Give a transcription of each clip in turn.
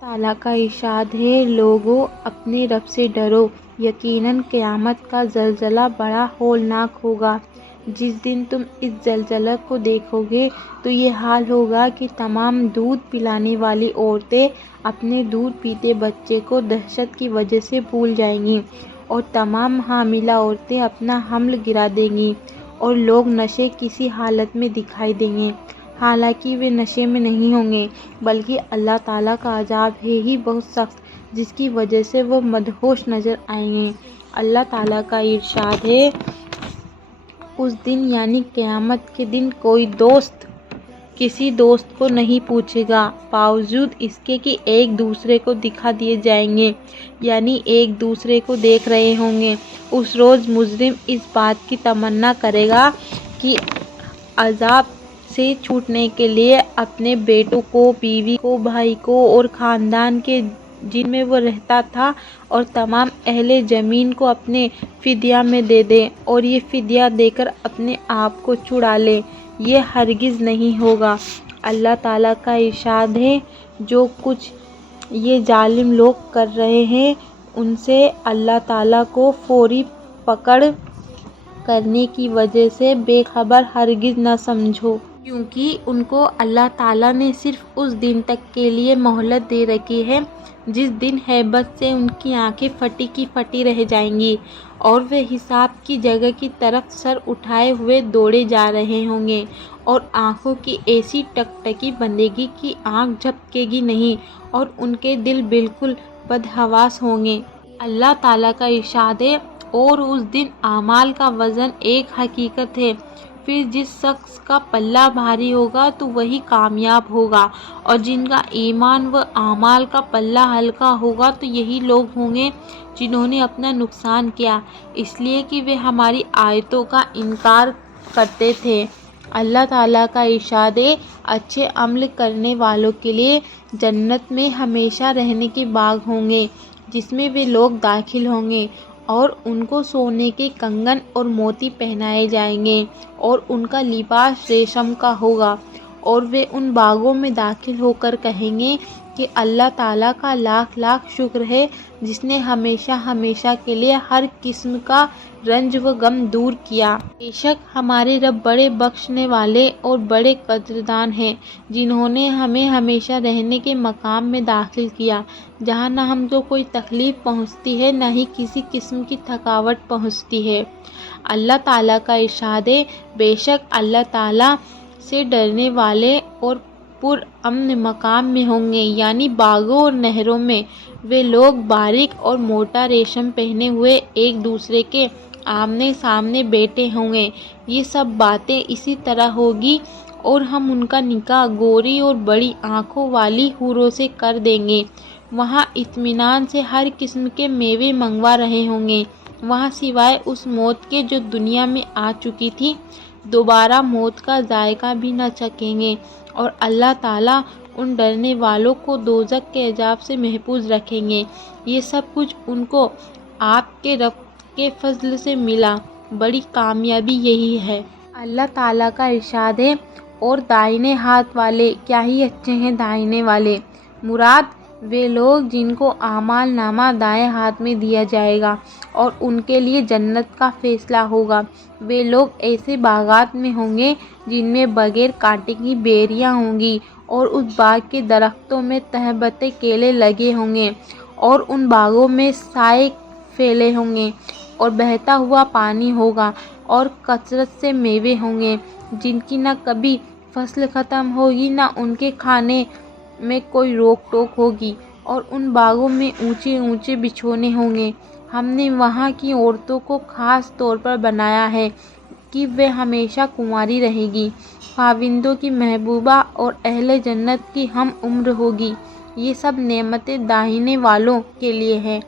تعالیٰ کا ارشاد ہے، لوگو اپنے رب سے ڈرو، یقیناً قیامت کا زلزلہ بڑا ہولناک ہوگا۔ جس دن تم اس زلزلے کو دیکھو گے تو یہ حال ہوگا کہ تمام دودھ پلانے والی عورتیں اپنے دودھ پیتے بچے کو دہشت کی وجہ سے بھول جائیں گی، اور تمام حاملہ عورتیں اپنا حمل گرا دیں گی، اور لوگ نشے کسی حالت میں دکھائی دیں گے، حالانکہ وہ نشے میں نہیں ہوں گے، بلکہ اللہ تعالیٰ کا عذاب ہے ہی بہت سخت، جس کی وجہ سے وہ مدہوش نظر آئیں گے۔ اللہ تعالیٰ کا ارشاد ہے، اس دن یعنی قیامت کے دن کوئی دوست کسی دوست کو نہیں پوچھے گا، باوجود اس کے کہ ایک دوسرے کو دکھا دیے جائیں گے، یعنی ایک دوسرے کو دیکھ رہے ہوں گے۔ اس روز مجرم اس بات کی تمنا کرے گا کہ عذاب سے چھوٹنے کے لیے اپنے بیٹوں کو، بیوی کو، بھائی کو اور خاندان کے جن میں وہ رہتا تھا اور تمام اہل زمین کو اپنے فدیہ میں دے دے، اور یہ فدیہ دے کر اپنے آپ کو چھڑا لے۔ یہ ہرگز نہیں ہوگا۔ اللہ تعالیٰ کا ارشاد ہے، جو کچھ یہ ظالم لوگ کر رہے ہیں ان سے اللہ تعالیٰ کو فوری پکڑ کرنے کی وجہ سے بے خبر ہرگز نہ سمجھو، کیونکہ ان کو اللہ تعالیٰ نے صرف اس دن تک کے لیے مہلت دے رکھی ہے جس دن ہیبت سے ان کی آنکھیں پھٹی کی پھٹی رہ جائیں گی، اور وہ حساب کی جگہ کی طرف سر اٹھائے ہوئے دوڑے جا رہے ہوں گے، اور آنکھوں کی ایسی ٹکٹکی بندھے گی کہ آنکھ جھپکے گی نہیں، اور ان کے دل بالکل بدحواس ہوں گے۔ اللہ تعالیٰ کا ارشاد ہے، اور اس دن اعمال کا وزن ایک حقیقت ہے، پھر جس شخص کا پلہ بھاری ہوگا تو وہی کامیاب ہوگا، اور جن کا ایمان و اعمال کا پلہ ہلکا ہوگا تو یہی لوگ ہوں گے جنہوں نے اپنا نقصان کیا، اس لیے کہ وہ ہماری آیتوں کا انکار کرتے تھے۔ اللہ تعالیٰ کا ارشاد ہے، اچھے عمل کرنے والوں کے لیے جنت میں ہمیشہ رہنے کے باغ ہوں گے، جس میں وہ لوگ داخل ہوں گے، اور ان کو سونے کے کنگن اور موتی پہنائے جائیں گے، اور ان کا لباس ریشم کا ہوگا، اور وہ ان باغوں میں داخل ہو کر کہیں گے کہ اللہ تعالیٰ کا لاکھ لاکھ شکر ہے، جس نے ہمیشہ ہمیشہ کے لیے ہر قسم کا رنج و غم دور کیا۔ بے شک ہمارے رب بڑے بخشنے والے اور بڑے قدردان ہیں، جنہوں نے ہمیں ہمیشہ رہنے کے مقام میں داخل کیا، جہاں نہ ہم کو کوئی تکلیف پہنچتی ہے، نہ ہی کسی قسم کی تھکاوٹ پہنچتی ہے۔ اللہ تعالیٰ کا ارشاد ہے، بے شک اللہ تعالیٰ سے ڈرنے والے اور پرامن مقام میں ہوں گے، یعنی باغوں اور نہروں میں وہ لوگ باریک اور موٹا ریشم پہنے ہوئے ایک دوسرے کے آمنے سامنے بیٹھے ہوں گے۔ یہ سب باتیں اسی طرح ہوگی، اور ہم ان کا نکاح گوری اور بڑی آنکھوں والی حوروں سے کر دیں گے۔ وہاں اطمینان سے ہر قسم کے میوے منگوا رہے ہوں گے، وہاں سوائے اس موت کے جو دنیا میں آ چکی تھی، دوبارہ موت کا ذائقہ بھی نہ چکھیں گے، اور اللہ تعالیٰ ان ڈرنے والوں کو دوزخ کے عذاب سے محفوظ رکھیں گے۔ یہ سب کچھ ان کو آپ کے رب کے فضل سے ملا، بڑی کامیابی یہی ہے۔ اللہ تعالیٰ کا ارشاد ہے، اور دائیں ہاتھ والے کیا ہی اچھے ہیں دائیں والے، مراد وہ لوگ جن کو اعمال نامہ دائیں ہاتھ میں دیا جائے گا، اور ان کے لیے جنت کا فیصلہ ہوگا۔ وہ لوگ ایسے باغات میں ہوں گے جن میں بغیر کانٹے کی بیریاں ہوں گی، اور اس باغ کے درختوں میں تہ بتہ کیلے لگے ہوں گے، اور ان باغوں میں سائے پھیلے ہوں گے، اور بہتا ہوا پانی ہوگا، اور کثرت سے میوے ہوں گے جن کی نہ کبھی فصل ختم ہوگی، نہ ان کے کھانے میں کوئی روک ٹوک ہوگی، اور ان باغوں میں اونچے اونچے بچھونے ہوں گے۔ ہم نے وہاں کی عورتوں کو خاص طور پر بنایا ہے کہ وہ ہمیشہ کنواری رہیں گی، خاوندوں کی محبوبہ اور اہل جنت کی ہم عمر ہوگی۔ یہ سب نعمتیں داہنے والوں کے لیے ہیں،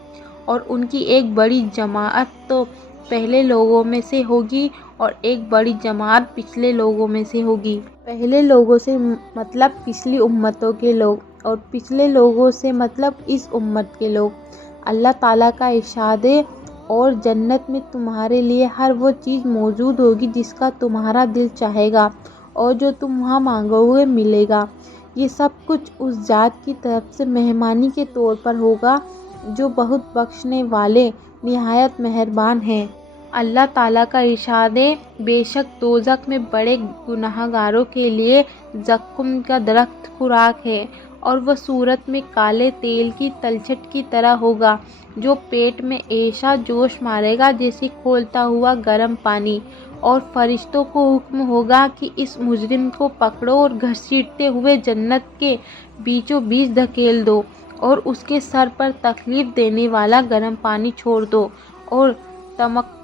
اور ان کی ایک بڑی جماعت تو پہلے لوگوں میں سے ہوگی، اور ایک بڑی جماعت پچھلے لوگوں میں سے ہوگی۔ پہلے لوگوں سے مطلب پچھلی امتوں کے لوگ، اور پچھلے لوگوں سے مطلب اس امت کے لوگ۔ اللہ تعالیٰ کا ارشاد ہے، اور جنت میں تمہارے لیے ہر وہ چیز موجود ہوگی جس کا تمہارا دل چاہے گا، اور جو تم وہاں مانگو گے ملے گا۔ یہ سب کچھ اس ذات کی طرف سے مہمانی کے طور پر ہوگا جو بہت بخشنے والے نہایت مہربان ہے۔ اللہ تعالیٰ کا ارشاد ہے، بے شک دوزخ میں بڑے گنہگاروں کے لیے زقوم کا درخت خوراک ہے، اور وہ صورت میں کالے تیل کی تلچھٹ کی طرح ہوگا جو پیٹ میں ایسا جوش مارے گا جیسے کھولتا ہوا گرم پانی، اور فرشتوں کو حکم ہوگا کہ اس مجرم کو پکڑو اور گھسیٹتے ہوئے جنت کے بیچوں بیچ دھکیل دو، اور اس کے سر پر تکلیف دینے والا گرم پانی چھوڑ دو، اور تمکر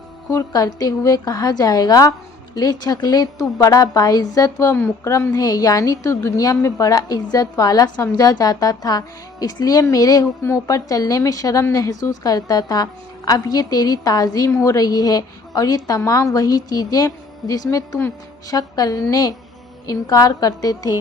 کرتے ہوئے کہا جائے گا، لے چھکلے، تو بڑا باعزت و مکرم ہے، یعنی تو دنیا میں بڑا عزت والا سمجھا جاتا تھا، اس لیے میرے حکموں پر چلنے میں شرم محسوس کرتا تھا، اب یہ تیری تعظیم ہو رہی ہے، اور یہ تمام وہی چیزیں جس میں تم شک کرنے انکار کرتے تھے۔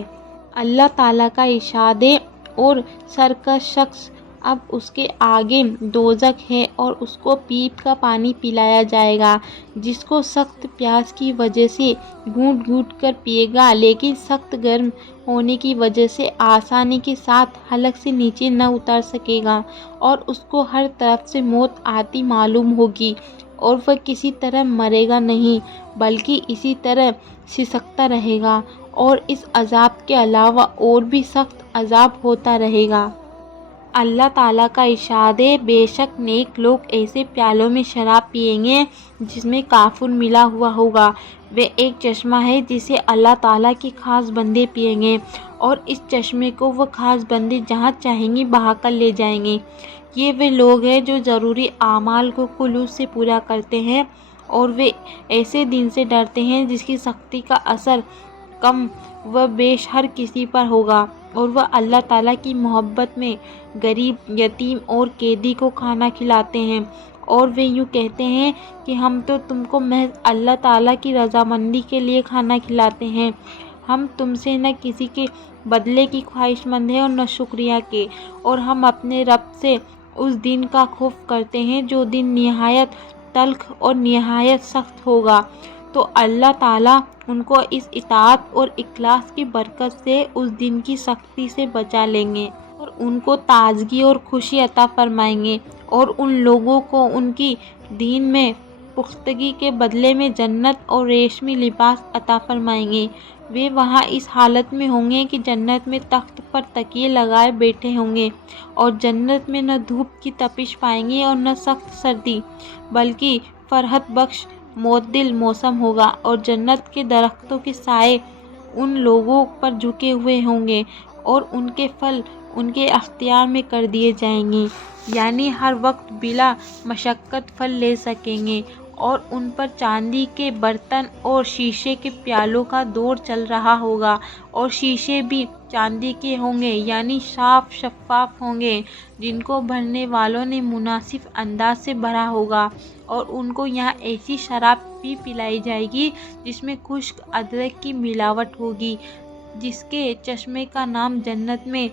اللہ تعالیٰ کا ارشاد ہے، اور سرکش شخص اب اس کے آگے دوزخ ہے، اور اس کو پیپ کا پانی پلایا جائے گا جس کو سخت پیاس کی وجہ سے گھونٹ گھونٹ کر پیے گا، لیکن سخت گرم ہونے کی وجہ سے آسانی کے ساتھ حلق سے نیچے نہ اتر سکے گا، اور اس کو ہر طرف سے موت آتی معلوم ہوگی، اور وہ کسی طرح مرے گا نہیں بلکہ اسی طرح سسکتا رہے گا، اور اس عذاب کے علاوہ اور بھی سخت عذاب ہوتا رہے گا۔ اللہ تعالیٰ کا ارشاد ہے، بے شک نیک لوگ ایسے پیالوں میں شراب پئیں گے جس میں کافور ملا ہوا ہوگا، وہ ایک چشمہ ہے جسے اللہ تعالیٰ کے خاص بندے پئیں گے، اور اس چشمے کو وہ خاص بندے جہاں چاہیں گے بہا کر لے جائیں گے۔ یہ وہ لوگ ہیں جو ضروری اعمال کو خلوص سے پورا کرتے ہیں، اور وہ ایسے دن سے ڈرتے ہیں جس کی سختی کا اثر کم و بیش ہر کسی پر ہوگا، اور وہ اللہ تعالیٰ کی محبت میں غریب، یتیم اور قیدی کو کھانا کھلاتے ہیں، اور وہ یوں کہتے ہیں کہ ہم تو تم کو محض اللہ تعالیٰ کی رضامندی کے لیے کھانا کھلاتے ہیں، ہم تم سے نہ کسی کے بدلے کی خواہش مند ہیں اور نہ شکریہ کے، اور ہم اپنے رب سے اس دن کا خوف کرتے ہیں جو دن نہایت تلخ اور نہایت سخت ہوگا، تو اللہ تعالیٰ ان کو اس اطاعت اور اخلاص کی برکت سے اس دن کی سختی سے بچا لیں گے، اور ان کو تازگی اور خوشی عطا فرمائیں گے، اور ان لوگوں کو ان کی دین میں پختگی کے بدلے میں جنت اور ریشمی لباس عطا فرمائیں گے، وہ وہاں اس حالت میں ہوں گے کہ جنت میں تخت پر تکیے لگائے بیٹھے ہوں گے، اور جنت میں نہ دھوپ کی تپش پائیں گے اور نہ سخت سردی، بلکہ فرحت بخش معتدل موسم ہوگا، اور جنت کے درختوں کے سائے ان لوگوں پر جھکے ہوئے ہوں گے، اور ان کے پھل ان کے اختیار میں کر دیے جائیں گے، یعنی ہر وقت بلا مشقت پھل لے سکیں گے، اور ان پر چاندی کے برتن اور شیشے کے پیالوں کا دور چل رہا ہوگا، اور شیشے بھی چاندی کے ہوں گے، یعنی صاف شفاف ہوں گے، جن کو بھرنے والوں نے مناسب انداز سے بھرا ہوگا، اور ان کو یہاں ایسی شراب بھی پلائی جائے گی جس میں خشک ادرک کی ملاوٹ ہوگی، جس کے چشمے کا نام جنت میں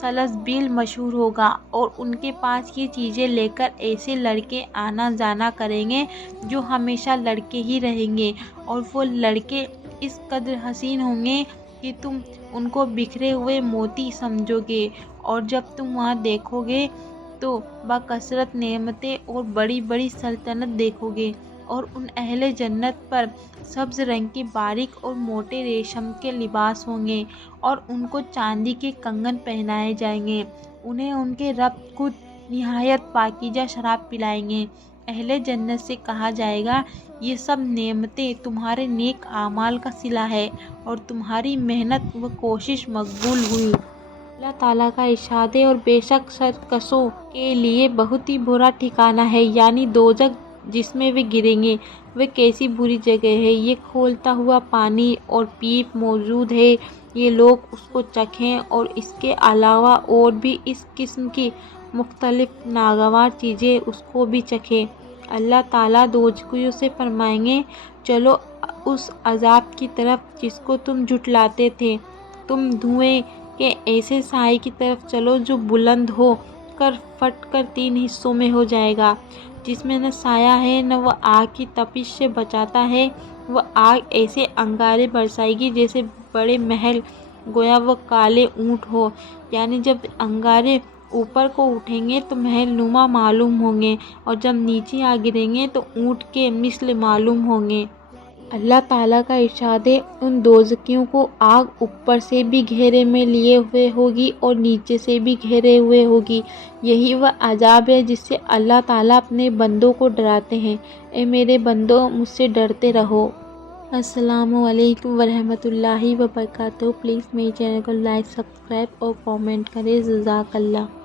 سلسبیل مشہور ہوگا، اور ان کے پاس یہ چیزیں لے کر ایسے لڑکے آنا جانا کریں گے جو ہمیشہ لڑکے ہی رہیں گے، اور وہ لڑکے اس قدر حسین ہوں گے کہ تم ان کو بکھرے ہوئے موتی سمجھو گے، اور جب تم وہاں دیکھو گے تو بکثرت نعمتیں اور بڑی بڑی سلطنت دیکھو گے، اور ان اہل جنت پر سبز رنگ کے باریک اور موٹے ریشم کے لباس ہوں گے، اور ان کو چاندی کے کنگن پہنائے جائیں گے، انہیں ان کے رب خود نہایت پاکیزہ شراب پلائیں گے۔ اہل جنت سے کہا جائے گا، یہ سب نعمتیں تمہارے نیک اعمال کا صلہ ہے، اور تمہاری محنت و کوشش مقبول ہوئی۔ اللہ تعالیٰ کا ارشاد ہے، اور بے شک سرکشوں کے لیے بہت ہی برا ٹھکانہ ہے، یعنی دوزخ جس میں وہ گریں گے، وہ کیسی بری جگہ ہے، یہ کھولتا ہوا پانی اور پیپ موجود ہے، یہ لوگ اس کو چکھیں اور اس کے علاوہ اور بھی اس قسم کی مختلف ناگوار چیزیں اس کو بھی چکھیں۔ اللہ تعالیٰ دوزخیوں سے فرمائیں گے، چلو اس عذاب کی طرف جس کو تم جھٹلاتے تھے، تم دھوئیں کے ایسے سائے کی طرف چلو جو بلند ہو کر پھٹ کر 3 حصوں میں ہو جائے گا، جس میں نہ سایہ ہے نہ وہ آگ کی تپش سے بچاتا ہے، وہ آگ ایسے انگارے برسائے گی جیسے بڑے محل گویا وہ کالے اونٹ ہو، یعنی جب انگارے اوپر کو اٹھیں گے تو محل نما معلوم ہوں گے، اور جب نیچے آ گریں گے تو اونٹ کے مثل معلوم ہوں گے۔ اللہ تعالیٰ کا ارشاد ہے، ان دوزخیوں کو آگ اوپر سے بھی گھیرے میں لیے ہوئے ہوگی اور نیچے سے بھی گھیرے ہوئے ہوگی۔ یہی وہ عذاب ہے جس سے اللہ تعالیٰ اپنے بندوں کو ڈراتے ہیں۔ اے میرے بندو، مجھ سے ڈرتے رہو۔ السلام علیکم ورحمۃ اللہ وبرکاتہ۔ پلیز میرے چینل کو لائک، سبسکرائب اور کامنٹ کریں۔ جزاک اللہ۔